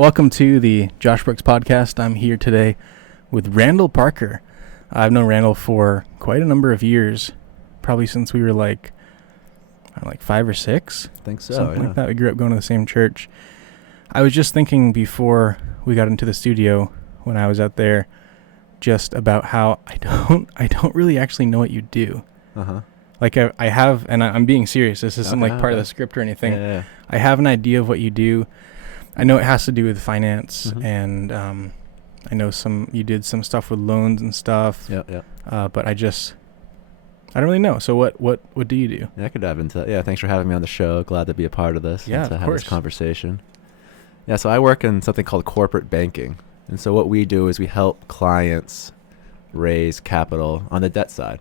Welcome to the Josh Brooks podcast. I'm here today with Randall Parker. I've known Randall for quite a number of years, probably since we were like 5 or 6. I think so. Something like that. We grew up going to the same church. I was just thinking before we got into the studio when I was out there, just about how I don't really actually know what you do. Like I have, and I'm being serious. This isn't part of the script or anything. Yeah. I have an idea of what you do. I know it has to do with finance, and I know you did some stuff with loans and stuff. Yeah. But I don't really know. So what do you do? Yeah, I could dive into that. Yeah, thanks for having me on the show. Glad to be a part of this. Yeah, and to of have course. this conversation. Yeah, so I work in something called corporate banking. And so what we do is we help clients raise capital on the debt side.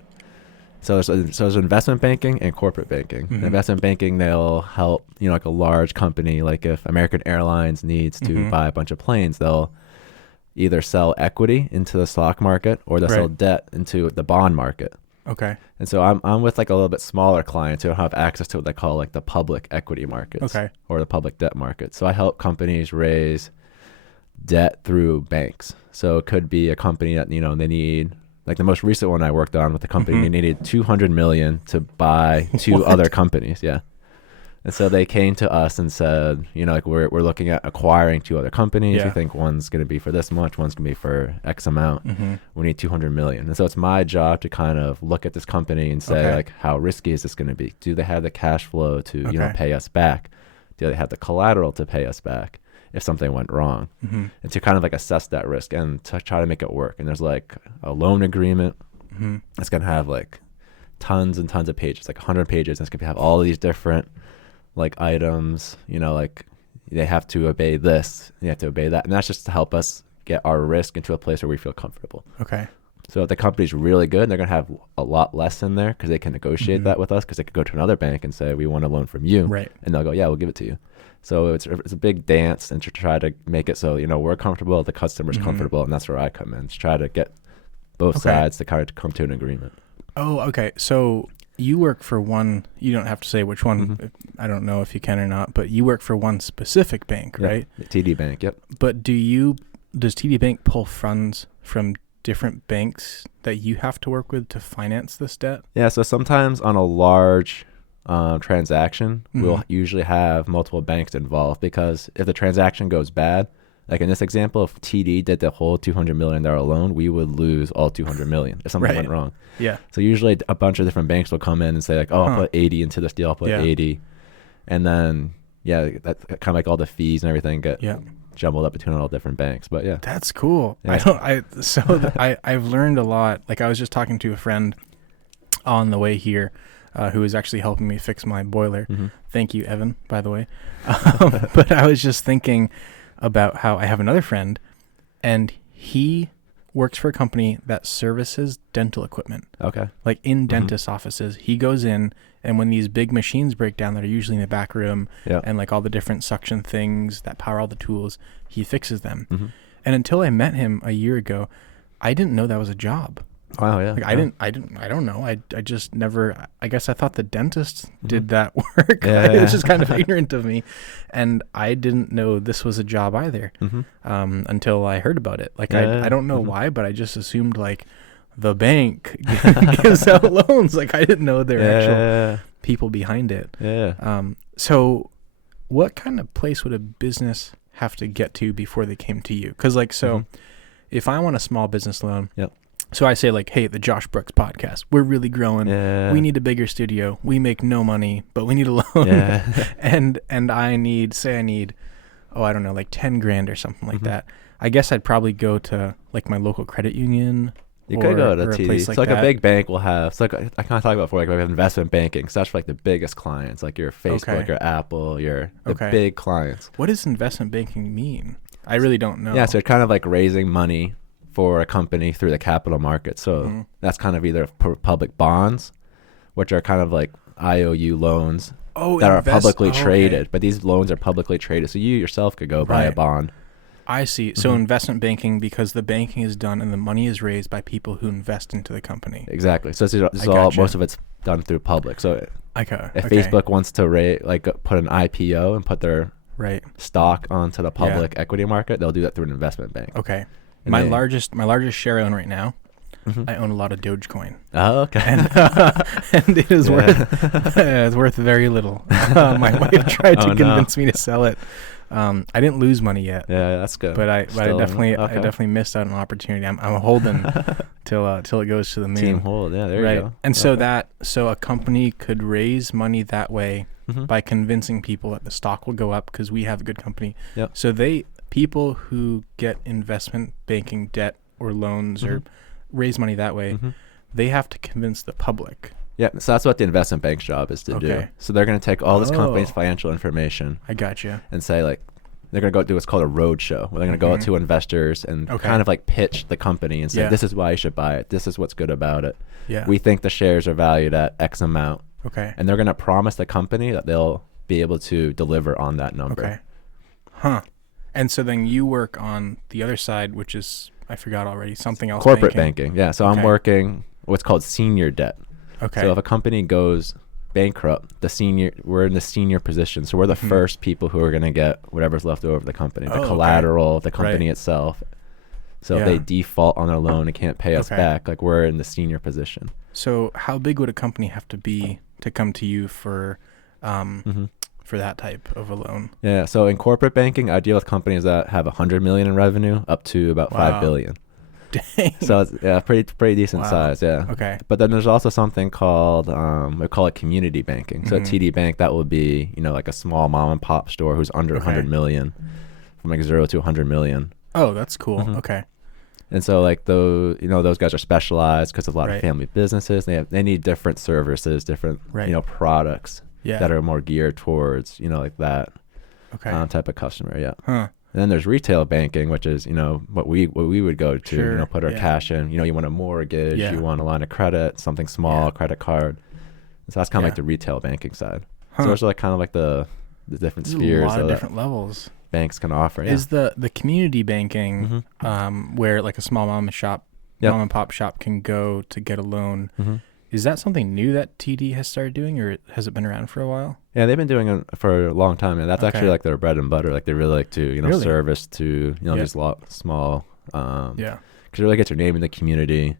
So there's investment banking and corporate banking. Investment banking, they'll help, like a large company, like if American Airlines needs to buy a bunch of planes, they'll either sell equity into the stock market or they'll sell debt into the bond market. Okay. And so I'm with like a little bit smaller clients who don't have access to what they call like the public equity markets or the public debt market. So I help companies raise debt through banks. So it could be a company that, they need, like the most recent one I worked on with the company, they needed $200 million to buy 2 other companies. Yeah. And so they came to us and said, we're looking at acquiring 2 other companies. Yeah. We think one's going to be for this much, one's going to be for X amount. We need $200 million. And so it's my job to kind of look at this company and say, like, how risky is this going to be? Do they have the cash flow to, pay us back? Do they have the collateral to pay us back if something went wrong? And to kind of like assess that risk and to try to make it work. And there's like a loan agreement that's going to have like tons and tons of pages, like 100 pages. And it's going to have all these different like items, like they have to obey this, you have to obey that. And that's just to help us get our risk into a place where we feel comfortable. Okay. So if the company's really good, they're going to have a lot less in there because they can negotiate that with us, because they could go to another bank and say, we want a loan from you. Right. And they'll go, yeah, we'll give it to you. So it's a big dance, and to try to make it so, we're comfortable, the customer's comfortable, and that's where I come in, to try to get both sides to kind of come to an agreement. Oh, okay. So you work for one, you don't have to say which one, I don't know if you can or not, but you work for one specific bank, right? TD Bank, yep. But does TD Bank pull funds from different banks that you have to work with to finance this debt? Yeah, so sometimes on a large transaction, we'll usually have multiple banks involved, because if the transaction goes bad, like in this example, if TD did the whole $200 million loan, we would lose all $200 million if something went wrong. Yeah. So usually a bunch of different banks will come in and say like, I'll put 80 into this deal, I'll put 80. And then, that kind of like all the fees and everything get jumbled up between all different banks. But yeah. That's cool. Yeah. I've learned a lot. Like I was just talking to a friend on the way here who was actually helping me fix my boiler. Thank you, Evan, by the way. But I was just thinking about how I have another friend, and he works for a company that services dental equipment. Okay. Like in dentist offices, he goes in, and when these big machines break down that are usually in the back room, and like all the different suction things that power all the tools, he fixes them. And until I met him a year ago, I didn't know that was a job. Wow, yeah. Like I don't know. I just never, I guess I thought the dentist did that work. It was just kind of ignorant of me. And I didn't know this was a job either until I heard about it. Like I don't know why, but I just assumed like the bank gives out loans. Like I didn't know there were actual people behind it. Yeah. So what kind of place would a business have to get to before they came to you? Because like, so if I want a small business loan, so I say like, hey, the Josh Brooks podcast, we're really growing. We need a bigger studio. We make no money, but we need a loan. and I need, I don't know, like 10 grand or something like that. I guess I'd probably go to like my local credit union. You could go to TD. Like so like a big bank will have, so like I kind of talked about before, like we have investment banking. So that's for like the biggest clients, like your Facebook, your Apple, the big clients. What does investment banking mean? I really don't know. Yeah, so it's kind of like raising money for a company through the capital market. So that's kind of either public bonds, which are kind of like IOU loans that are publicly traded. But these loans are publicly traded. So you yourself could go buy a bond. I see. So investment banking, because the banking is done and the money is raised by people who invest into the company. Exactly. So it's all, most of it's done through public. So if Facebook wants to put an IPO and put their stock onto the public equity market, they'll do that through an investment bank. Okay. And my largest share I own right now, I own a lot of Dogecoin. Oh, okay. And it is it's worth very little. My wife tried to convince me to sell it. I didn't lose money yet. Yeah, that's good. But I definitely missed out on an opportunity. I'm holding till it goes to the moon. Team hold. Yeah, there you go. And so a company could raise money that way by convincing people that the stock will go up because we have a good company. Yep. So people who get investment banking debt or loans or raise money that way, they have to convince the public. Yeah, so that's what the investment bank's job is to do. So they're going to take all this company's financial information. I gotcha. And say like, they're going to go do what's called a road show, where they're going to go out to investors and kind of like pitch the company and say, this is why you should buy it. This is what's good about it. Yeah. We think the shares are valued at X amount. Okay. And they're going to promise the company that they'll be able to deliver on that number. Okay. Huh. And so then you work on the other side, which is, I forgot already, something else. Corporate banking. Yeah. So I'm working what's called senior debt. Okay. So if a company goes bankrupt, we're in the senior position. So we're the first people who are going to get whatever's left over of the company, the collateral, the company itself. So if they default on their loan and can't pay us back, like we're in the senior position. So how big would a company have to be to come to you for that type of a loan? Yeah. So in corporate banking, I deal with companies that have 100 million in revenue up to about 5 billion. Dang. So it's pretty decent size. Yeah. Okay. But then there's also something called we call it community banking. So at TD Bank, that will be like a small mom and pop store who's under 100 million, from like 0 to 100 million. Oh, that's cool. Okay. And so like those guys are specialized because of a lot of family businesses. They need different services, different products that are more geared towards like that type of customer. Yeah. Huh. And then there's retail banking, which is what we would go to. Put our cash in. You want a mortgage, you want a line of credit, something small, credit card. So that's kind of like the retail banking side. So those are like kind of like the different spheres. A lot of different levels banks can offer. Yeah. Is the community banking where like a small mom and pop shop can go to get a loan? Is that something new that TD has started doing, or has it been around for a while? Yeah, they've been doing it for a long time, and that's actually like their bread and butter. Like they really like to service to these small because it really gets your name in the community.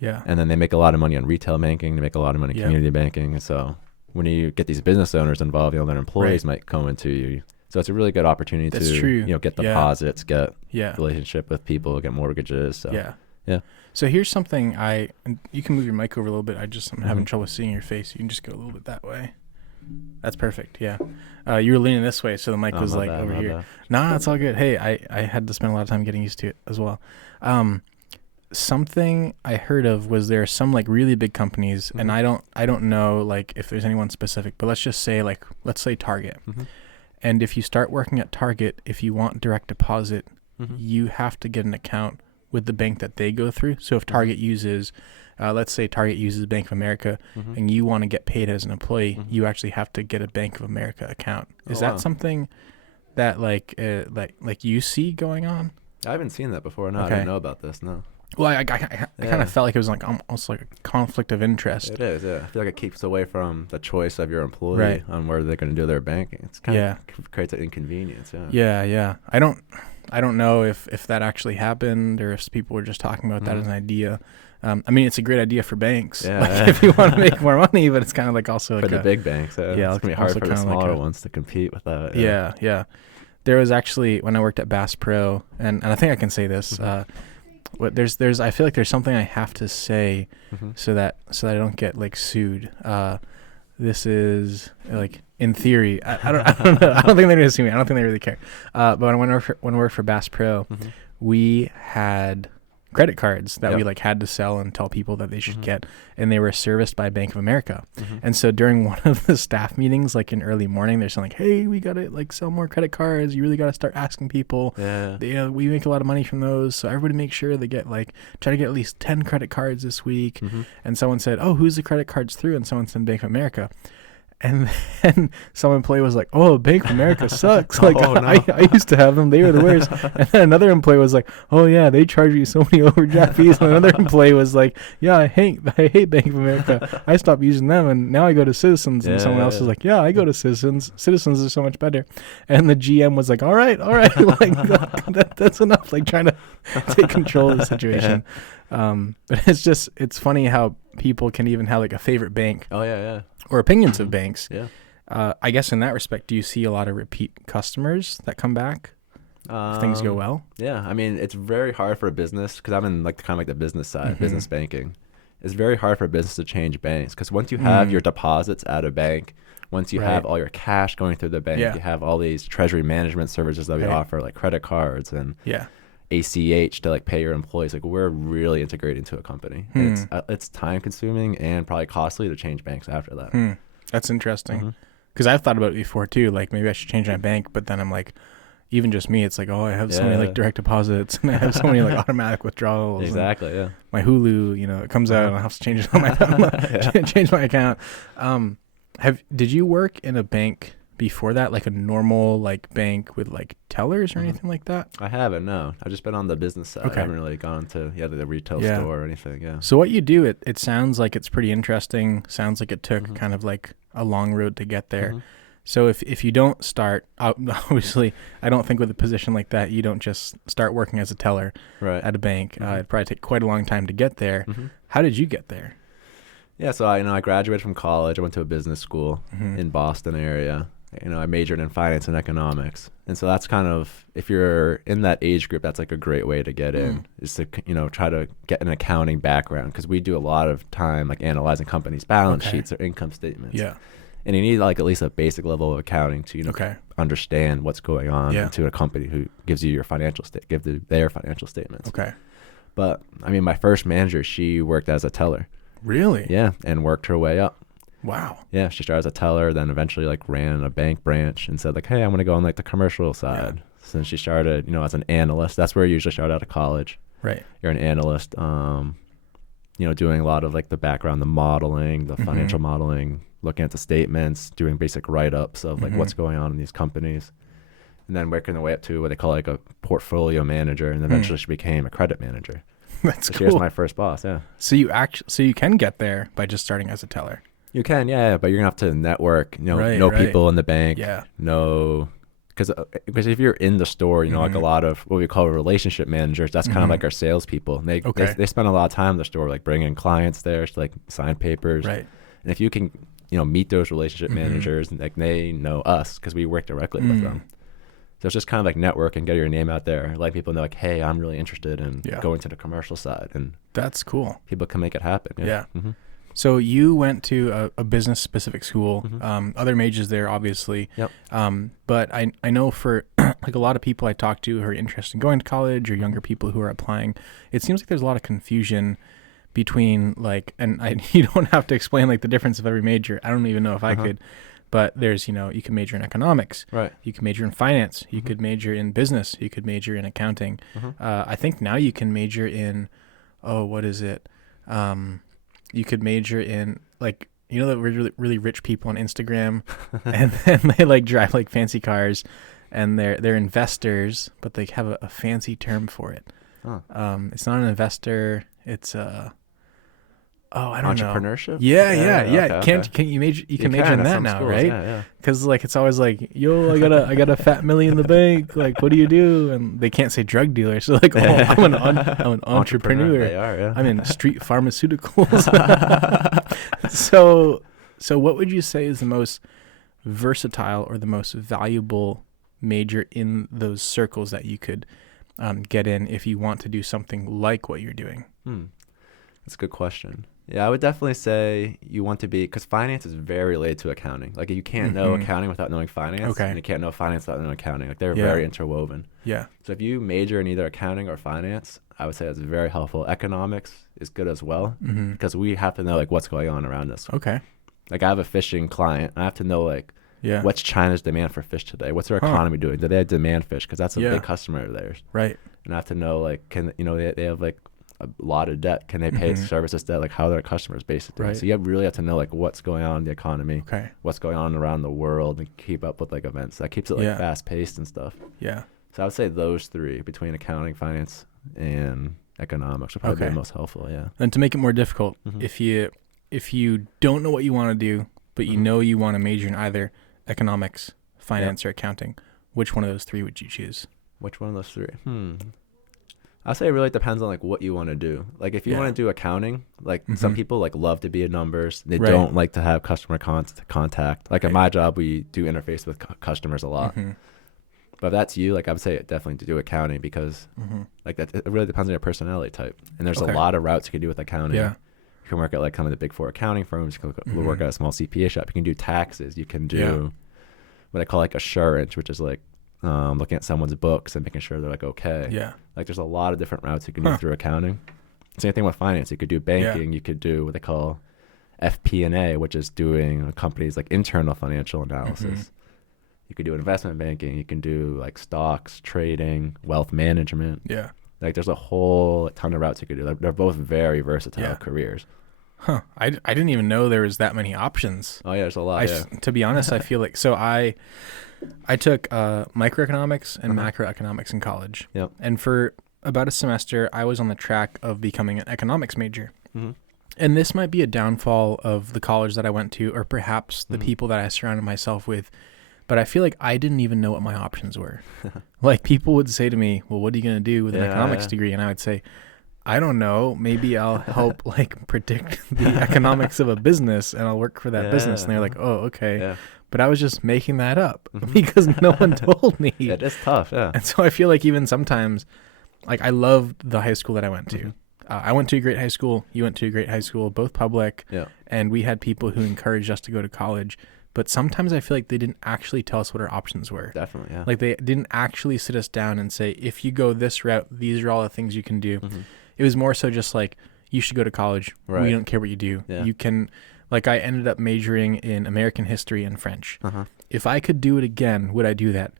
Yeah, and then they make a lot of money on retail banking. They make a lot of money in community banking. And so when you get these business owners involved, their employees might come into you. So it's a really good opportunity to get deposits, get relationship with people, get mortgages. So yeah. So here's something you can move your mic over a little bit. I'm having trouble seeing your face. You can just go a little bit that way. That's perfect. Yeah. You were leaning this way, so the mic was like over here. Nah, it's all good. Hey, I had to spend a lot of time getting used to it as well. Something I heard of was there are some like really big companies, and I don't know like if there's anyone specific, but let's just say let's say Target. And if you start working at Target, if you want direct deposit, you have to get an account with the bank that they go through. So if Target uses, let's say Target uses Bank of America, and you want to get paid as an employee, you actually have to get a Bank of America account. Is that something that like you see going on? I haven't seen that before. No, I didn't know about this. No. Well, I kind of felt like it was like almost like a conflict of interest. It is, yeah. I feel like it keeps away from the choice of your employee on where they're going to do their banking. It's kind of creates an inconvenience. Yeah. I don't know if that actually happened or if people were just talking about that as an idea. I mean, it's a great idea for banks, if you want to make more money, but it's kind of like also for the big banks. It's going to be hard for the smaller ones to compete with that. Yeah. There was actually, when I worked at Bass Pro, and I think I can say this, there's I feel like there's something I have to say so that I don't get like sued. This is like in theory. I don't know. I don't think they're gonna sue me. I don't think they really care. But when I worked for Bass Pro, we had credit cards that we like had to sell and tell people that they should get, and they were serviced by Bank of America. And so during one of the staff meetings, like in early morning, they're saying like, "Hey, we gotta like sell more credit cards. You really gotta start asking people. We make a lot of money from those, so everybody make sure they get try to get at least 10 credit cards this week." And someone said, "Oh, who's the credit cards through?" And someone said Bank of America. And then some employee was like, "Oh, Bank of America sucks. Like, Oh, no. I used to have them. They were the worst." And then another employee was like, "Oh yeah, they charge you so many overdraft fees." And another employee was like, "Yeah, I hate Bank of America. I stopped using them, and now I go to Citizens." And someone else was like, "Yeah, I go to Citizens. Citizens are so much better." And the GM was like, "All right, like that's enough." Like trying to take control of the situation. But it's funny how people can even have like a favorite bank. Oh yeah. Or opinions of banks. Yeah. I guess in that respect, do you see a lot of repeat customers that come back if things go well? Yeah, I mean, it's very hard for a business, because I'm in like kind of like the business side, business banking. It's very hard for a business to change banks, because once you have your deposits at a bank, once you have all your cash going through the bank, you have all these treasury management services that we offer, like credit cards and ACH to like pay your employees. Like, we're really integrated into a company. And it's time consuming and probably costly to change banks after that. That's interesting, because I've thought about it before too. Like, maybe I should change my bank, but then I'm like, even just me, it's like, oh, I have so many like direct deposits, and I have so many like automatic withdrawals. Exactly. Yeah. My Hulu, it comes out, and I have to change it on my change my account. Did you work in a bank before that, like a normal like bank with like tellers or anything like that? I haven't, no. I've just been on the business side. I haven't really gone to the retail store or anything. Yeah. So what you do, it sounds like it's pretty interesting. Sounds like it took kind of like a long road to get there. So if you don't start, obviously, I don't think with a position like that, you don't just start working as a teller at a bank. It'd probably take quite a long time to get there. How did you get there? Yeah, so I graduated from college. I went to a business school in Boston area. I majored in finance and economics. And so that's kind of, if you're in that age group, that's like a great way to get in, is to, try to get an accounting background, because we do a lot of time like analyzing companies' balance sheets or income statements. Yeah. And you need like at least a basic level of accounting to, understand what's going on into a company who gives you your their financial statements. Okay. But I mean, my first manager, she worked as a teller. Really? Yeah. And worked her way up. Wow. Yeah, she started as a teller, then eventually like ran a bank branch and said like, hey, I want to go on like the commercial side. So then she started, as an analyst. That's where you usually start out of college. Right. You're an analyst, doing a lot of like the background, the modeling, the financial modeling, looking at the statements, doing basic write-ups of like what's going on in these companies. And then working their way up to what they call like a portfolio manager, and eventually she became a credit manager. That's cool. She was my first boss, yeah. So you can get there by just starting as a teller. You can, yeah, but you're gonna have to network, know people in the bank, because if you're in the store, like a lot of what we call relationship managers, that's kind of like our salespeople. And they spend a lot of time in the store, like bringing clients there to like sign papers, right? And if you can, meet those relationship managers, and like they know us because we work directly with them. So it's just kind of like network and get your name out there, let people know like, hey, I'm really interested in going to the commercial side, and that's cool. People can make it happen. Yeah. So you went to a business-specific school, other majors there, obviously. Yep. But I know for like a lot of people I talk to who are interested in going to college, or younger people who are applying, it seems like there's a lot of confusion between like, and you don't have to explain like the difference of every major. I don't even know if I could, but there's, you can major in economics. Right. You can major in finance. You could major in business. You could major in accounting. I think now you can major in, what is it? You could major in like, the really, really rich people on Instagram and then they like drive like fancy cars, and they're investors, but they have a fancy term for it. It's not an investor. It's I don't know. Entrepreneurship? Yeah. Okay, Can you major? You can major in that now, schools, right? Yeah. Because like it's always like, yo, I got a fat million in the bank. Like, what do you do? And they can't say drug dealer, so like, I'm an entrepreneur. They are, yeah. I'm in street pharmaceuticals. So what would you say is the most versatile or the most valuable major in those circles that you could get in if you want to do something like what you're doing? That's a good question. Yeah, I would definitely say you want to be, because finance is very related to accounting. Like, you can't know accounting without knowing finance, and you can't know finance without knowing accounting. Like, they're very interwoven. Yeah. So if you major in either accounting or finance, I would say that's very helpful. Economics is good as well, because we have to know like what's going on around us. Okay. Like, I have a fishing client. I have to know like what's China's demand for fish today? What's their economy doing? Do they demand fish? Because that's a big customer of theirs. Right. And I have to know like, they have like a lot of debt. Can they pay service this debt? Like, how are their customers basically? Right. So you really have to know like what's going on in the economy, what's going on around the world, and keep up with like events. That keeps it like fast paced and stuff. Yeah. So I would say those three, between accounting, finance, and economics, would probably be the most helpful. Yeah. And to make it more difficult, if you don't know what you want to do, but you know you want to major in either economics, finance, or accounting, which one of those three would you choose? Which one of those three? I'll say it really depends on like what you want to do. Like if you want to do accounting, like some people like love to be in numbers. They don't like to have customer contact. Like at my job, we do interface with customers a lot. But if that's you, like I would say definitely to do accounting because like that, it really depends on your personality type. And there's a lot of routes you can do with accounting. Yeah. You can work at like kind of the big four accounting firms. You can work at a small CPA shop. You can do taxes. You can do what I call like assurance, which is like looking at someone's books and making sure they're like okay. Yeah. Like there's a lot of different routes you can do through accounting. Same thing with finance. You could do banking. You could do what they call FP&A, which is doing a company's like internal financial analysis. You could do investment banking. You can do like stocks, trading, wealth management. Yeah. Like there's a whole ton of routes you could do. They're both very versatile careers. Huh. I didn't even know there was that many options. Oh yeah, there's a lot. To be honest, I feel like, so I took microeconomics and macroeconomics in college. Yep. And for about a semester, I was on the track of becoming an economics major. And this might be a downfall of the college that I went to, or perhaps the people that I surrounded myself with. But I feel like I didn't even know what my options were. Like people would say to me, well, what are you going to do with an economics degree? And I would say, I don't know. Maybe I'll help like predict the economics of a business and I'll work for that business. And they're like, oh, okay. Yeah. But I was just making that up because no one told me. Yeah, it's tough. Yeah. And so I feel like even sometimes, like I loved the high school that I went to. I went to a great high school. You went to a great high school, both public. Yeah. And we had people who encouraged us to go to college. But sometimes I feel like they didn't actually tell us what our options were. Definitely, yeah. Like they didn't actually sit us down and say, if you go this route, these are all the things you can do. It was more so just like, you should go to college. Right. We don't care what you do. Yeah. You can, like I ended up majoring in American history and French. If I could do it again, would I do that?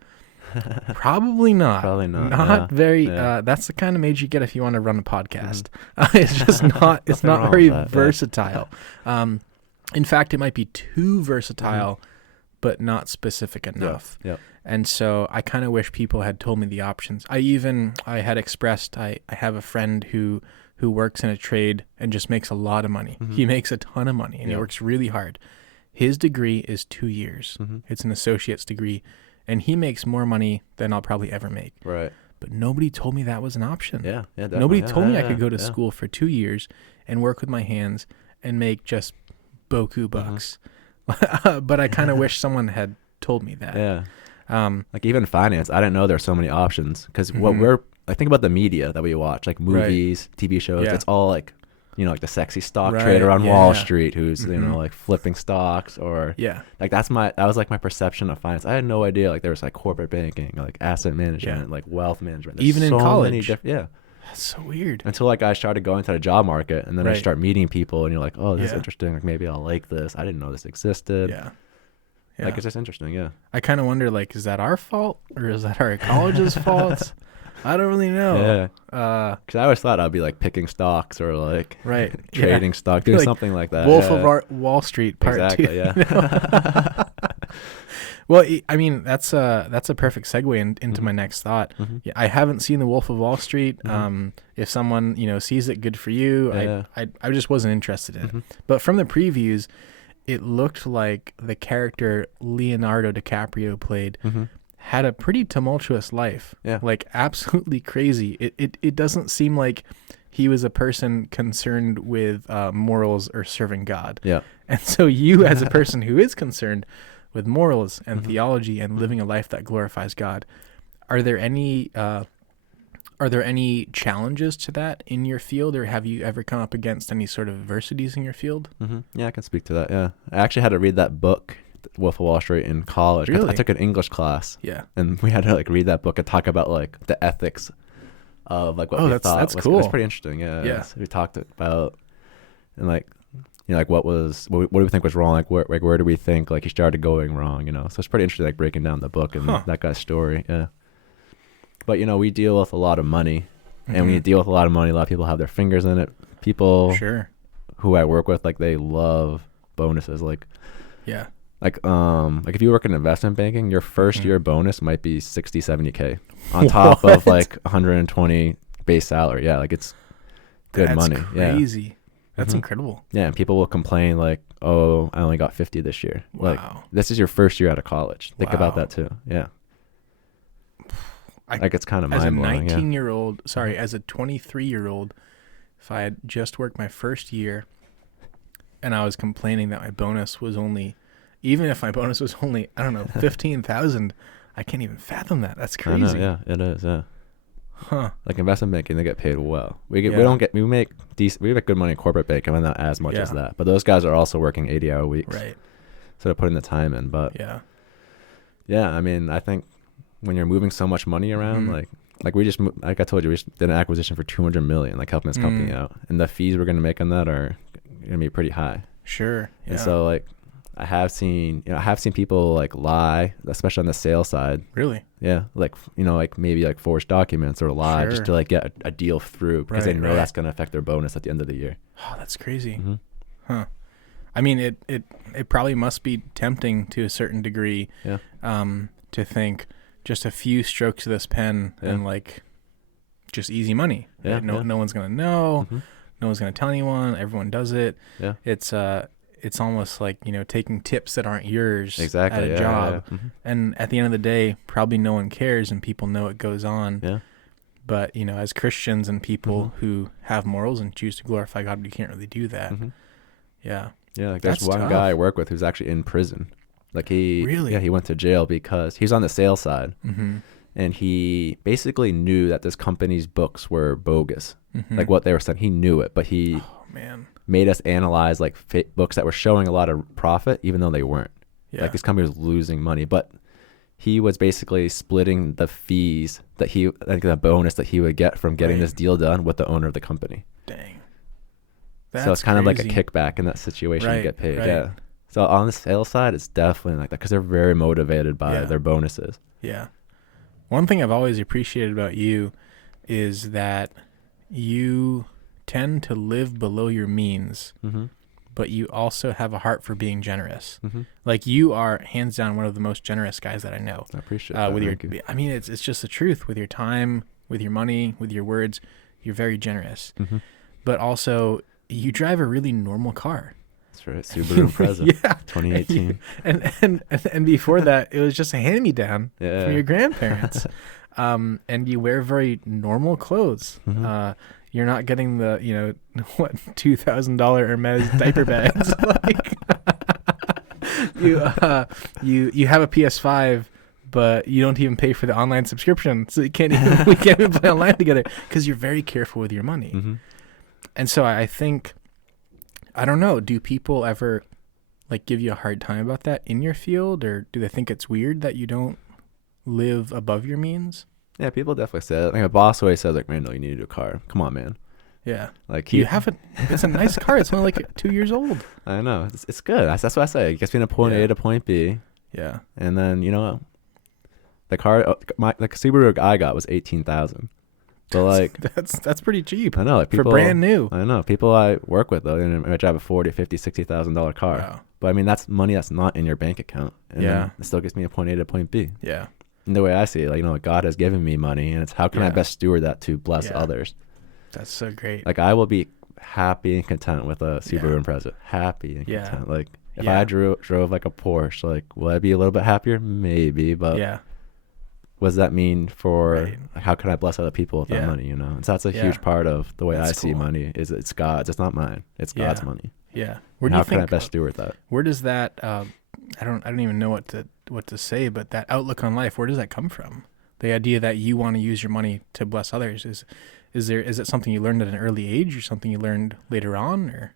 Probably not. Probably not. Not very, that's the kind of major you get if you want to run a podcast. It's just not, it's not very versatile. In fact, it might be too versatile, but not specific enough. Yeah. And so I kind of wish people had told me the options. I had expressed, I have a friend who works in a trade and just makes a lot of money. He makes a ton of money and he works really hard. His degree is 2 years. It's an associate's degree and he makes more money than I'll probably ever make. Right. But nobody told me that was an option. Yeah. Definitely. Nobody told me I could go to school for 2 years and work with my hands and make just boku bucks. But I kind of wish someone had told me that. Yeah. Like even finance, I didn't know there are so many options because I think about the media that we watch, like movies, TV shows. It's all like, like the sexy stock trader on Wall Street who's like flipping stocks or like that was like my perception of finance. I had no idea like there was like corporate banking, like asset management, like wealth management. There's even in college. That's so weird. Until like I started going to the job market and then I start meeting people and you're like, oh, this is interesting. Like maybe I'll like this. I didn't know this existed. Yeah. Like it's just interesting. Yeah. I kind of wonder like, is that our fault or is that our college's fault? I don't really know. Yeah. Because I always thought I'd be like picking stocks or like trading stock, doing like something like that. Wolf of Wall Street Part 2. Yeah. You know? Well, I mean, that's a perfect segue into my next thought. Yeah, I haven't seen The Wolf of Wall Street. If someone sees it, good for you. I just wasn't interested in it. But from the previews, it looked like the character Leonardo DiCaprio played had a pretty tumultuous life. Yeah, like absolutely crazy. It doesn't seem like he was a person concerned with morals or serving God. Yeah, and so you, as a person who is concerned with morals and theology and living a life that glorifies God, are there any challenges to that in your field, or have you ever come up against any sort of adversities in your field? Yeah, I can speak to that. Yeah, I actually had to read that book, Wolf of Wall Street, in college. Really? I took an English class. Yeah, and we had to like read that book and talk about like the ethics of like what we thought. That's cool. It's pretty interesting. Yeah. So we talked about and like. Like what do we think was wrong? Like where do we think like he started going wrong? So it's pretty interesting, like breaking down the book and that guy's story. Yeah. But we deal with a lot of money And when you deal with a lot of money, a lot of people have their fingers in it. People who I work with, like, they love bonuses. Like, like if you work in investment banking, your first year bonus might be 60, 70K on top of like 120 base salary. Yeah, like it's good money. Crazy. Yeah. That's incredible. Yeah, and people will complain like, "Oh, I only got 50 this year." Wow. Like, this is your first year out of college. Think about that too. Yeah. Like, it's kind of mind-blowing. As a 19-year-old, as a 23-year-old, if I had just worked my first year and I was complaining that my bonus was only, even if my bonus was only, I don't know, 15,000, I can't even fathom that. That's crazy. I know, yeah, it is, yeah. Huh. Like investment banking, they get paid well. We make good money in corporate banking, but not as much as that. But those guys are also working 80-hour weeks. Right. So they're putting the time in. But yeah, I mean, I think when you're moving so much money around, like we just, like I told you, we just did an acquisition for $200 million, like helping this company out, and the fees we're going to make on that are going to be pretty high. Sure. Yeah. And so like, I have seen people like lie, especially on the sales side. Really? Yeah. Like, like maybe like forged documents or lie just to like get a deal through because they know that's going to affect their bonus at the end of the year. Oh, that's crazy. Huh. I mean, it probably must be tempting to a certain degree to think just a few strokes of this pen and like just easy money. Yeah. Right? No one's going to know. No one's going to tell anyone. Everyone does it. Yeah. It's almost like, taking tips that aren't yours at a job. Yeah. And at the end of the day, probably no one cares and people know it goes on. Yeah. But, as Christians and people who have morals and choose to glorify God, we can't really do that. Yeah. Yeah. Like there's one guy I work with who's actually in prison. Like he went to jail because he's on the sales side. And he basically knew that this company's books were bogus. Like what they were saying, he knew it, but he made us analyze like books that were showing a lot of profit, even though they weren't. Like this company was losing money, but he was basically splitting the fees that the bonus that he would get from getting this deal done with the owner of the company. Dang. So it's kind of like a kickback in that situation to get paid. Yeah. So on the sales side, it's definitely like that because they're very motivated by their bonuses. Yeah. One thing I've always appreciated about you is that you tend to live below your means, but you also have a heart for being generous. Like you are hands down one of the most generous guys that I know. I appreciate that. I mean, it's just the truth. With your time, with your money, with your words, you're very generous. But also, you drive a really normal car. That's right, Subaru Impreza, 2018. And before that, it was just a hand-me-down from your grandparents. And you wear very normal clothes. You're not getting the, $2,000 Hermes diaper bags. You have a PS5, but you don't even pay for the online subscription, so we can't even play online together because you're very careful with your money. And so I think, I don't know, do people ever like give you a hard time about that in your field, or do they think it's weird that you don't live above your means? Yeah, people definitely say that. Like my boss always says, like, "Randall, you need a car. Come on, man." Yeah. Like you have it. It's a nice car. It's only like 2 years old. I know. It's good. That's what I say. It gets me to point A to point B. Yeah. And then the car, the Subaru I got was $18,000. So like that's pretty cheap. I know. Like people, for brand new. I know. People I work with though, and I drive a $40,000, $50,000, $60,000 car. Wow. But I mean, that's money that's not in your bank account. And then it still gets me to point A to point B. Yeah. And the way I see it, like, God has given me money, and it's how can I best steward that to bless others. That's so great. Like I will be happy and content with a Subaru Impreza. Happy and content. Like if I drove like a Porsche, like will I be a little bit happier? Maybe, but what does that mean for how can I bless other people with that money? And so that's a huge part of the way I see money. Is it's God's. It's not mine. It's God's money. Yeah. How can I best steward that? Where does that? I don't even know what to say, but that outlook on life, where does that come from? The idea that you want to use your money to bless others is it something you learned at an early age, or something you learned later on, or?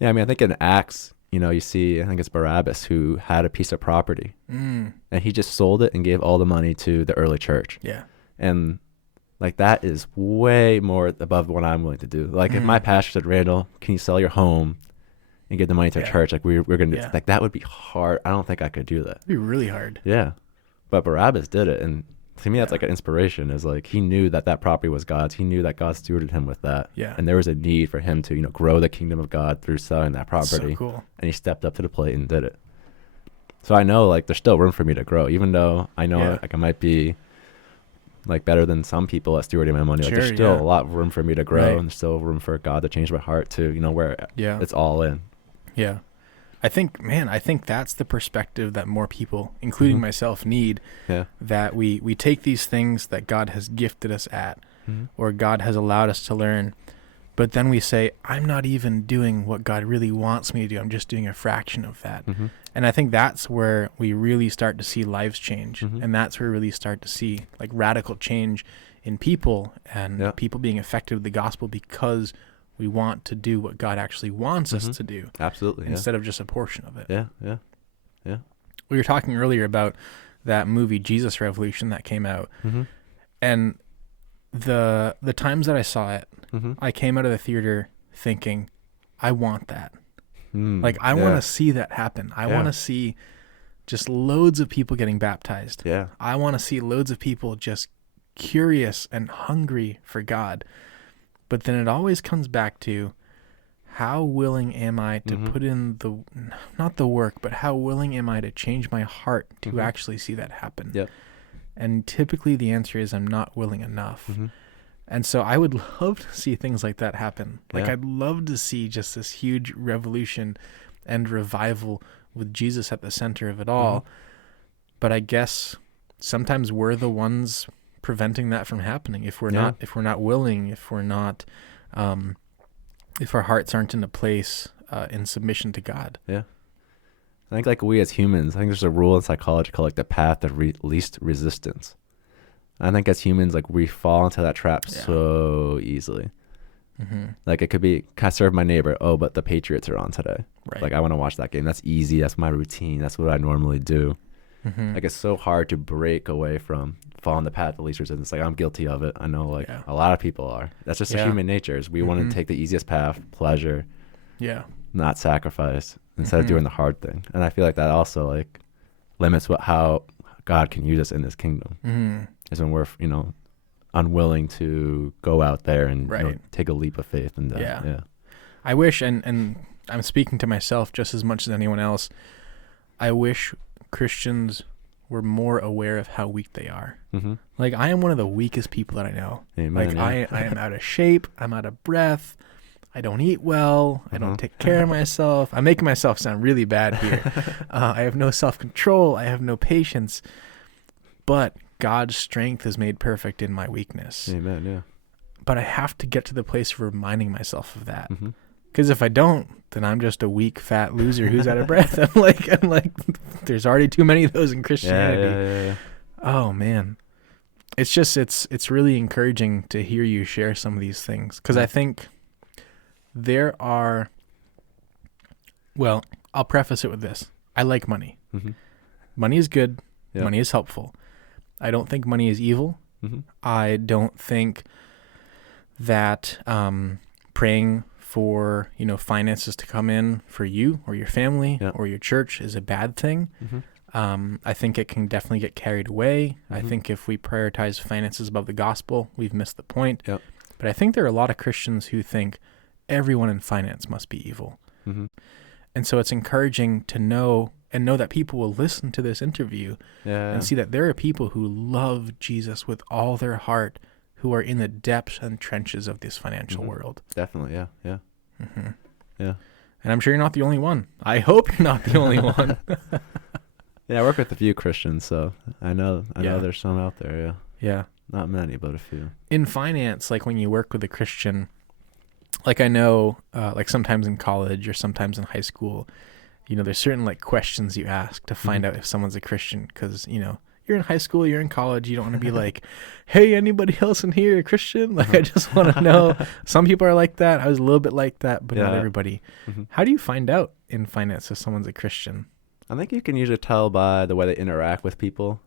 Yeah, I mean, I think in Acts, you see, I think it's Barabbas who had a piece of property, and he just sold it and gave all the money to the early church. Yeah, and like that is way more above what I'm willing to do. Like if my pastor said, "Randall, can you sell your home and give the money to a church?" Like we're gonna like that would be hard. I don't think I could do that. It'd be really hard. Yeah, but Barabbas did it, and To me, that's like an inspiration. Is like he knew that property was God's. He knew that God stewarded him with that. Yeah. And there was a need for him to, grow the kingdom of God through selling that property. So cool. And he stepped up to the plate and did it. So I know like there's still room for me to grow, even though I know like I might be like better than some people at stewarding my money. Like there's still a lot of room for me to grow, and there's still room for God to change my heart to, where it's all in. Yeah. I think that's the perspective that more people, including myself, need. Yeah. That we take these things that God has gifted us at, or God has allowed us to learn, but then we say, I'm not even doing what God really wants me to do. I'm just doing a fraction of that. And I think that's where we really start to see lives change. And that's where we really start to see like radical change in people and people being affected with the gospel because we want to do what God actually wants us to do. Absolutely. Instead of just a portion of it. Yeah. We were talking earlier about that movie Jesus Revolution that came out. And the times that I saw it, I came out of the theater thinking, I want that. Like I want to see that happen. I want to see just loads of people getting baptized. Yeah. I want to see loads of people just curious and hungry for God. But then it always comes back to how willing am I to put in not the work, but how willing am I to change my heart to actually see that happen? Yep. And typically the answer is I'm not willing enough. And so I would love to see things like that happen. Like I'd love to see just this huge revolution and revival with Jesus at the center of it all. But I guess sometimes we're the ones preventing that from happening if we're not willing, if we're not if our hearts aren't in a place in submission to God. I think like we as humans, I think there's a rule in psychology called like the path of least resistance. I think as humans, like we fall into that trap so easily. Like it could be, can I serve my neighbor? Oh, but the Patriots are on today. Right. Like I want to watch that game. That's easy. That's my routine. That's what I normally do. Like it's so hard to break away from following the path of least resistance. Like I'm guilty of it. I know like a lot of people are. That's just a human nature is we want to take the easiest path, pleasure, not sacrifice instead of doing the hard thing. And I feel like that also like limits how God can use us in his kingdom. Is when we're, unwilling to go out there and take a leap of faith. And I wish, and I'm speaking to myself just as much as anyone else, I wish Christians were more aware of how weak they are. Like I am one of the weakest people that I know. Amen, I am out of shape. I'm out of breath. I don't eat well. I don't take care of myself. I'm making myself sound really bad here. I have no self-control. I have no patience. But God's strength is made perfect in my weakness. Amen, yeah. But I have to get to the place of reminding myself of that. Because if I don't, then I'm just a weak, fat loser who's out of breath. I'm like, there's already too many of those in Christianity. Yeah. Oh man, it's just it's really encouraging to hear you share some of these things because I think there are. Well, I'll preface it with this: I like money. Money is good. Yeah. Money is helpful. I don't think money is evil. I don't think that praying for finances to come in for you or your family or your church is a bad thing. I think it can definitely get carried away. I think if we prioritize finances above the gospel, we've missed the point. But I think there are a lot of Christians who think everyone in finance must be evil. And so it's encouraging to know that people will listen to this interview and see that there are people who love Jesus with all their heart, who are in the depths and trenches of this financial world. Definitely, yeah. And I'm sure you're not the only one. I hope you're not the only one. Yeah, I work with a few Christians, so I know there's some out there, Yeah. Not many, but a few. In finance, like when you work with a Christian, like I know, like sometimes in college or sometimes in high school, there's certain like questions you ask to find out if someone's a Christian because, you're in high school, you're in college, you don't want to be like, hey, anybody else in here a Christian? Like, I just want to know. Some people are like that. I was a little bit like that, but not everybody. How do you find out in finance if someone's a Christian? I think you can usually tell by the way they interact with people.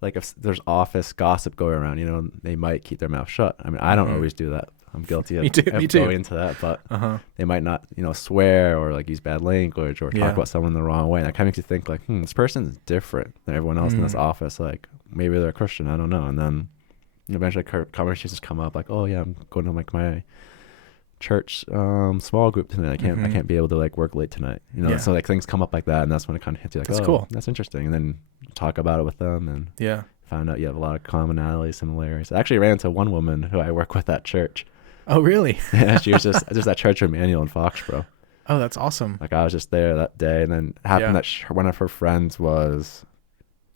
Like if there's office gossip going around, they might keep their mouth shut. I mean, I don't always do that. I'm guilty of going into that, but they might not, swear or like use bad language or talk about someone the wrong way. And that kind of makes you think like, this person's different than everyone else in this office. Like maybe they're a Christian. I don't know. And then eventually conversations come up like, oh yeah, I'm going to like my church small group tonight. I can't be able to like work late tonight. You know, so like things come up like that, and that's when it kind of hits you like, that's cool. That's interesting. And then talk about it with them, and found out you have a lot of commonalities, similarities. I actually ran into one woman who I work with at church. Oh, really? Yeah, she was just at Church of Emmanuel in Foxborough. Oh, that's awesome. Like I was just there that day, and then it happened that one of her friends she was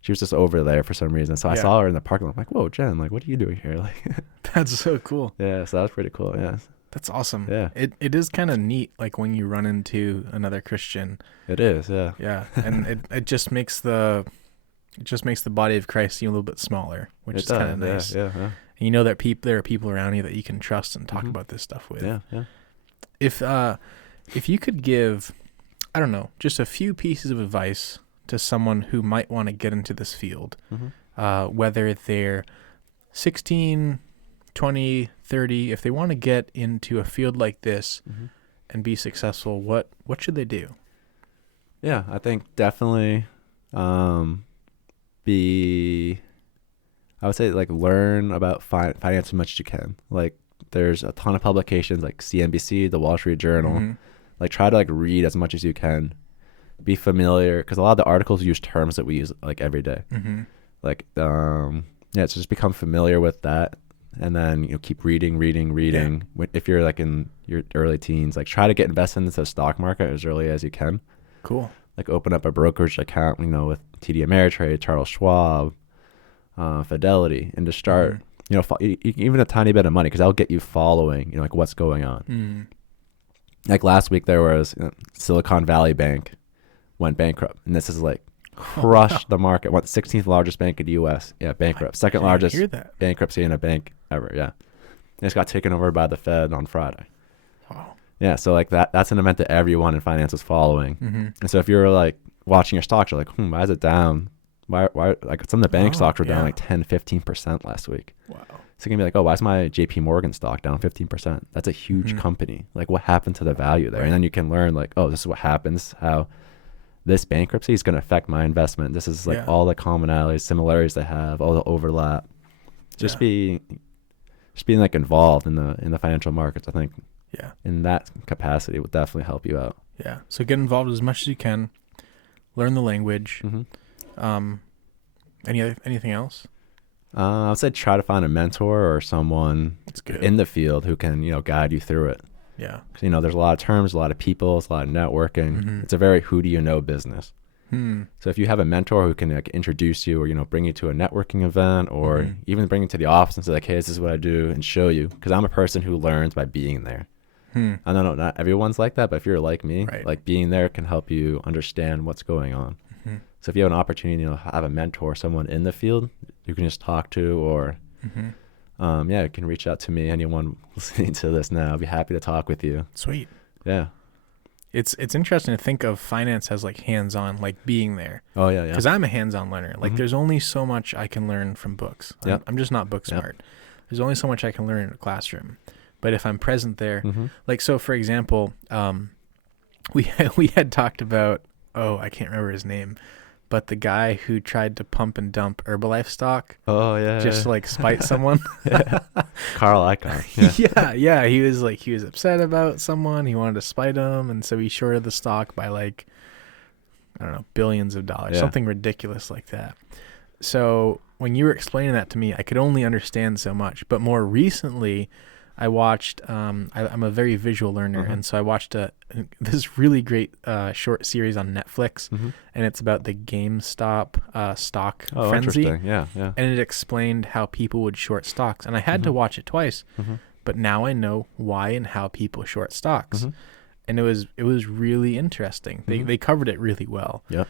just over there for some reason. So I saw her in the parking lot. I'm like, whoa, Jen, like, what are you doing here? Like, that's so cool. Yeah, so that was pretty cool. Yeah. That's awesome. Yeah. It is kind of neat, like when you run into another Christian. It is, yeah. Yeah. And it just makes the body of Christ seem a little bit smaller, which is kind of nice. Yeah. And you know that there are people around you that you can trust and talk about this stuff with. Yeah. If you could give, I don't know, just a few pieces of advice to someone who might want to get into this field, whether they're 16, 20, 30, if they want to get into a field like this and be successful, what should they do? Yeah, I think definitely I would say like learn about finance as much as you can. Like there's a ton of publications like CNBC, the Wall Street Journal. Like try to like read as much as you can. Be familiar, because a lot of the articles use terms that we use like every day. Like so just become familiar with that, and then keep reading. If you're like in your early teens, like try to get invested into the stock market as early as you can. Cool. Like open up a brokerage account, with TD Ameritrade, Charles Schwab, Fidelity, and to start even a tiny bit of money, because that'll get you following like what's going on. Like last week there was Silicon Valley Bank went bankrupt, and this is like crushed the market. Went 16th largest bank in the U.S. Yeah, bankrupt. Second largest bankruptcy in a bank ever. Yeah, and it's got taken over by the Fed on Friday. Wow. Yeah, so like that's an event that everyone in finance is following. And so if you're like watching your stocks, you're like, why is it down? Why like some of the bank stocks were down like 10-15% last week. Wow. So you're gonna be like, oh, why is my JP Morgan stock down 15%? That's a huge company. Like what happened to the value there? And then you can learn like, oh, this is what happens, how this bankruptcy is going to affect my investment. This is like all the commonalities, similarities they have, all the overlap. Just being like involved in the financial markets, I think. Yeah. In that capacity would definitely help you out. Yeah. So get involved as much as you can. Learn the language. Anything else? I would say try to find a mentor or someone in the field who can guide you through it. Yeah. There's a lot of terms, a lot of people, it's a lot of networking. It's a very who do you know business. So if you have a mentor who can like introduce you or bring you to a networking event or even bring you to the office and say like, hey, this is what I do, and show you, because I'm a person who learns by being there. I don't know, not everyone's like that, but if you're like me, like being there can help you understand what's going on. So if you have an opportunity to have a mentor, someone in the field you can just talk to, or you can reach out to me. Anyone listening to this now, I'd be happy to talk with you. Sweet. Yeah. It's interesting to think of finance as like hands-on, like being there. Oh yeah. Because I'm a hands-on learner. Like there's only so much I can learn from books. I'm just not book smart. There's only so much I can learn in a classroom. But if I'm present there, like so for example, we had talked about, I can't remember his name, but the guy who tried to pump and dump Herbalife stock. Oh yeah. Just to like spite someone. Carl Icahn. Yeah. He was upset about someone. He wanted to spite him, and so he shorted the stock by like, I don't know, billions of dollars, something ridiculous like that. So when you were explaining that to me, I could only understand so much. But more recently, I watched, I'm a very visual learner, and so I watched this really great short series on Netflix, and it's about the GameStop stock frenzy. Interesting. Yeah. And it explained how people would short stocks, and I had to watch it twice, but now I know why and how people short stocks, and it was really interesting. They covered it really well. Yeah.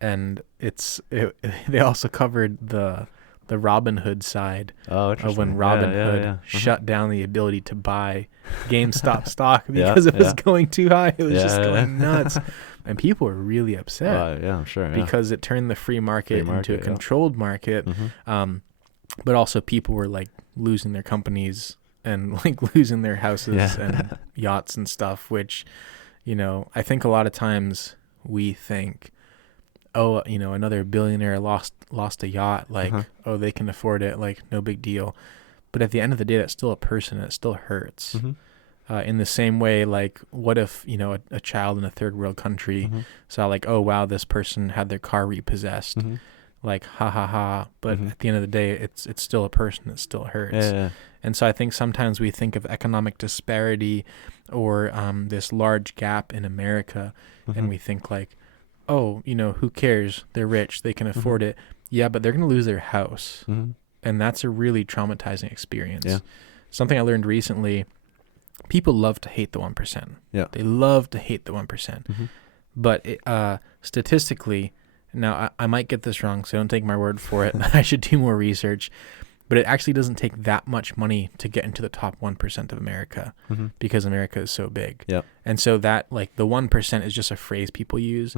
And they also covered the Robinhood side of when Robinhood shut down the ability to buy GameStop stock because it was going too high. It was just going nuts. And people were really upset. I'm sure. Because it turned the free market into a controlled market. But also people were like losing their companies and like losing their houses and yachts and stuff, which, I think a lot of times we think, oh, another billionaire lost a yacht. Like, oh, they can afford it. Like, no big deal. But at the end of the day, that's still a person. And it still hurts. In the same way, like, what if, a child in a third world country saw like, oh, wow, this person had their car repossessed. Like, ha ha ha. But at the end of the day, it's still a person. It still hurts. Yeah. And so I think sometimes we think of economic disparity or this large gap in America, and we think like, oh, who cares? They're rich. They can afford it. Yeah, but they're going to lose their house. And that's a really traumatizing experience. Yeah. Something I learned recently, people love to hate the 1%. Yeah. They love to hate the 1%. But statistically, now I might get this wrong, so don't take my word for it. I should do more research. But it actually doesn't take that much money to get into the top 1% of America because America is so big. Yep. And so that, like, the 1% is just a phrase people use.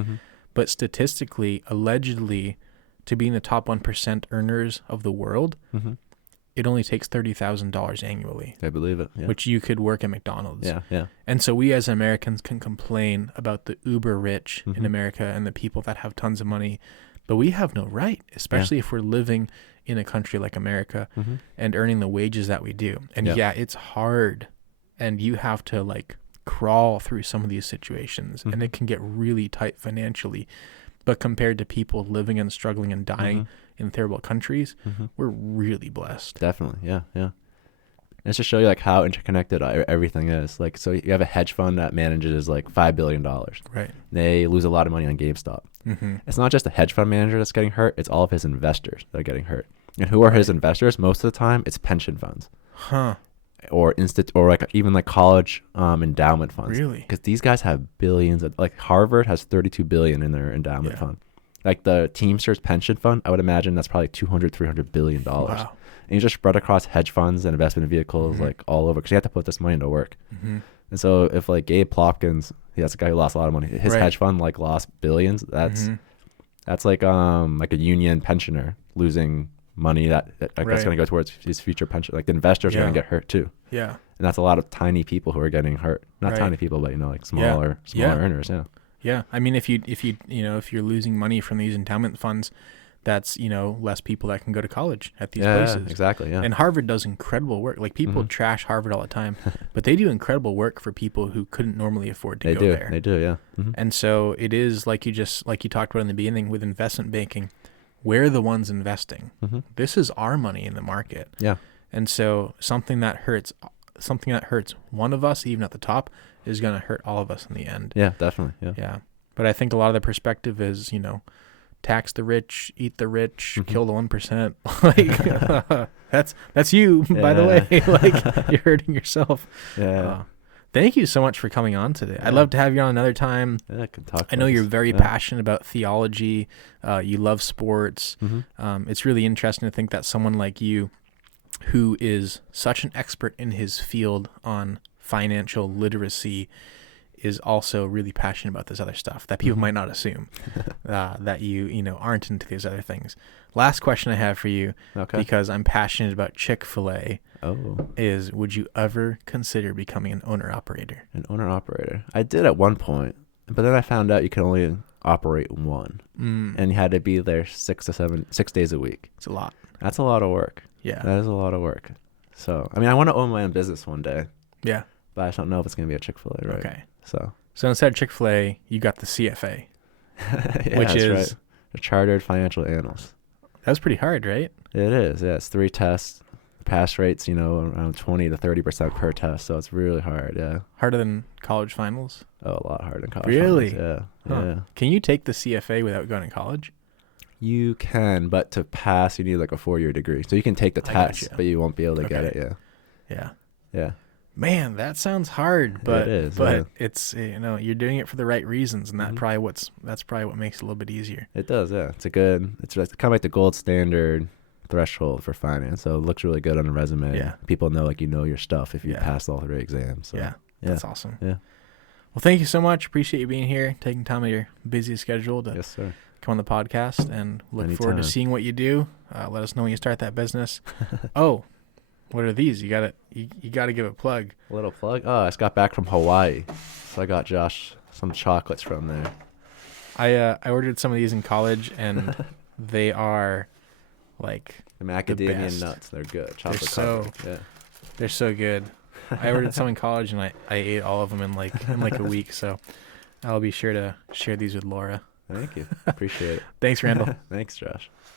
But statistically, allegedly, to be in the top 1% earners of the world, it only takes $30,000 annually. I believe it. Yeah. Which you could work at McDonald's. Yeah. And so we as Americans can complain about the uber rich in America and the people that have tons of money, but we have no right, especially if we're living in a country like America and earning the wages that we do. And it's hard, and you have to like crawl through some of these situations, and it can get really tight financially. But compared to people living and struggling and dying in third world countries, we're really blessed. Definitely. Yeah. And it's to show you like how interconnected everything is. Like, so you have a hedge fund that manages like $5 billion. Right. They lose a lot of money on GameStop. It's not just a hedge fund manager that's getting hurt. It's all of his investors that are getting hurt. And who are his investors? Most of the time, it's pension funds. Or like even like college endowment funds. Really? Because these guys have billions of, like Harvard has $32 billion in their endowment fund. Like the Teamsters pension fund, I would imagine that's probably $200-300 billion. Wow. And you just spread across hedge funds and investment vehicles like all over, because you have to put this money into work. And so if like Gabe Plotkin, that's a guy who lost a lot of money. His hedge fund like lost billions. That's like a union pensioner losing money that that's going to go towards his future pension. Like the investors are going to get hurt too. Yeah. And that's a lot of tiny people who are getting hurt. Not tiny people, but like smaller earners. Yeah. Yeah. I mean, if you're losing money from these endowment funds, that's, less people that can go to college at these places. Yeah, exactly. Yeah. And Harvard does incredible work. Like people trash Harvard all the time, but they do incredible work for people who couldn't normally afford to go there. They do. Yeah. And so it is like you talked about in the beginning with investment banking, we're the ones investing. This is our money in the market. Yeah. And so something that hurts one of us, even at the top, is going to hurt all of us in the end. Yeah, definitely. Yeah. Yeah. But I think a lot of the perspective is, tax the rich, eat the rich, kill the 1%. Like that's you, by the way. Like you're hurting yourself. Yeah. Thank you so much for coming on today. I'd love to have you on another time. Yeah, I can talk. I know you're very passionate about theology. You love sports. It's really interesting to think that someone like you, who is such an expert in his field on financial literacy, is also really passionate about this other stuff that people might not assume that you aren't into these other things. Last question I have for you, because I'm passionate about Chick-fil-A, is would you ever consider becoming an owner-operator? An owner-operator. I did at one point, but then I found out you can only operate one, and you had to be there 6 days a week. It's a lot. That's a lot of work. Yeah. That is a lot of work. So, I mean, I want to own my own business one day. Yeah. But I just don't know if it's going to be a Chick-fil-A, right? Okay. So instead of Chick-fil-A, you got the CFA, which is a Chartered Financial Analyst. That's pretty hard, right? It is. Yeah, it's 3 tests. Pass rates, around 20 to 30% per test. So it's really hard. Yeah. Harder than college finals? Oh, a lot harder than college really? finals. Yeah. Huh. Yeah. Can you take the CFA without going to college? You can, but to pass, you need like a 4-year degree. So you can take the test, but you won't be able to get it. Yeah. Yeah. Yeah. Man, that sounds hard, but it is, but it's you're doing it for the right reasons, and that's probably what makes it a little bit easier. It does, yeah. It's kind of like the gold standard threshold for finance. So it looks really good on a resume. Yeah, people know your stuff if you pass all 3 exams. So, that's awesome. Yeah. Well, thank you so much. Appreciate you being here, taking time of your busy schedule to come on the podcast, and look forward to seeing what you do. Let us know when you start that business. Oh. What are these? You gotta give a plug. A little plug? Oh, I just got back from Hawaii. So I got Josh some chocolates from there. I ordered some of these in college, and they are like the macadamia nuts. They're good. Chocolate covered. Yeah. They're so good. I ordered some in college, and I ate all of them in like a week. So I'll be sure to share these with Laura. Thank you. Appreciate it. Thanks, Randall. Thanks, Josh.